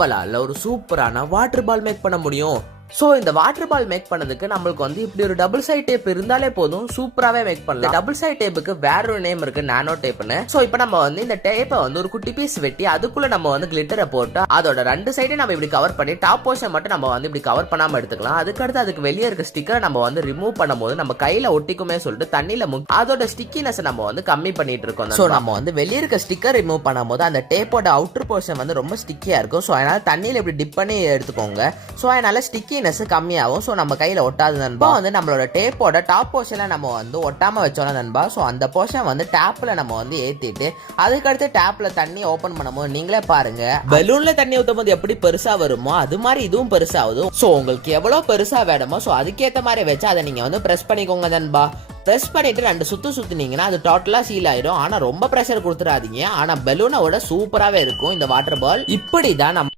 நம்மளால ஒரு சூப்பரான வாட்டர் பால் மேக் பண்ண முடியும். சோ இந்த வாட்டர் பால் மேக் பண்ணதுக்கு நம்மளுக்கு வந்து இப்படி ஒரு டபுள் சைட் டேப் இருந்தாலே போதும், சூப்பராவே மேக் பண்ணலாம். டபுள் சைட் டேப்புக்கு வேற ஒரு நேம் இருக்கு, நானோ டேப்னு. சோ இப்போ நம்ம வந்து இந்த டேப்பை வந்து ஒரு குட்டி பீஸ் வெட்டி அதுக்குள்ள நம்ம வந்து கிளிட்டரை போட்டு அதோட ரெண்டு சைடையும் நம்ம இப்படி கவர் பண்ணி டாப் போர்ஷன் மட்டும் நம்ம வந்து இப்படி கவர் பண்ணாம எடுத்துக்கலாம். அதுக்கடுத்து அதுக்கு வெளியே இருக்க ஸ்டிக்கரை நம்ம வந்து ரிமூவ் பண்ணும்போது நம்ம கையில ஒட்டிக்குமே சொல்லிட்டு தண்ணியில அதோட ஸ்டிக்கினஸ் நம்ம வந்து கம்மி பண்ணிட்டு இருக்கோம். சோ நம்ம வந்து வெளியே இருக்க ஸ்டிக்கர் ரிமூவ் பண்ணும்போது அந்த டேப்போட அவுட்டர் போர்ஷன் வந்து ரொம்ப ஸ்டிக்கியா இருக்கும். சோ அதனால தண்ணியில இப்படி டிப் பண்ணி எடுத்துக்கோங்க. சோ அதனால ஸ்டிக்கி கம்மியாகும். சோ நம்ம கையில ஒட்டாது நண்பா. வந்து நம்மளோட டேப்போட டாப் போர்ஷன்ல நம்ம வந்து ஒட்டாம வச்சோம் நண்பா. சோ அந்த போர்ஷன் வந்து டேப்ல நம்ம வந்து ஏத்திட்டு அதுக்கடுத்து டேப்ல தண்ணி ஓபன் பண்ணும்போது நீங்களே பாருங்க, பலூன்ல தண்ணி ஊத்தும் போது எப்படி பெருசா வருமோ அது மாதிரி இதுவும் பெருசாகுது. சோ உங்களுக்கு எவ்வளவு பெருசா வேணுமோ சோ அதுக்கேற்ற மாதிரி வச்சு அதை நீங்க வந்து பிரஸ் பண்ணிக்கோங்க நண்பா. பிரஸ் பண்ணிட்டு ரெண்டு சுத்தினீங்கன்னா அது டோட்டலா சீல் ஆயிடும். ஆனா ரொம்ப பிரஷர் கொடுத்துடாதீங்க. ஆனா பலூனோட சூப்பராவே இருக்கும் இந்த வாட்டர் பால். இப்படிதான் நம்ம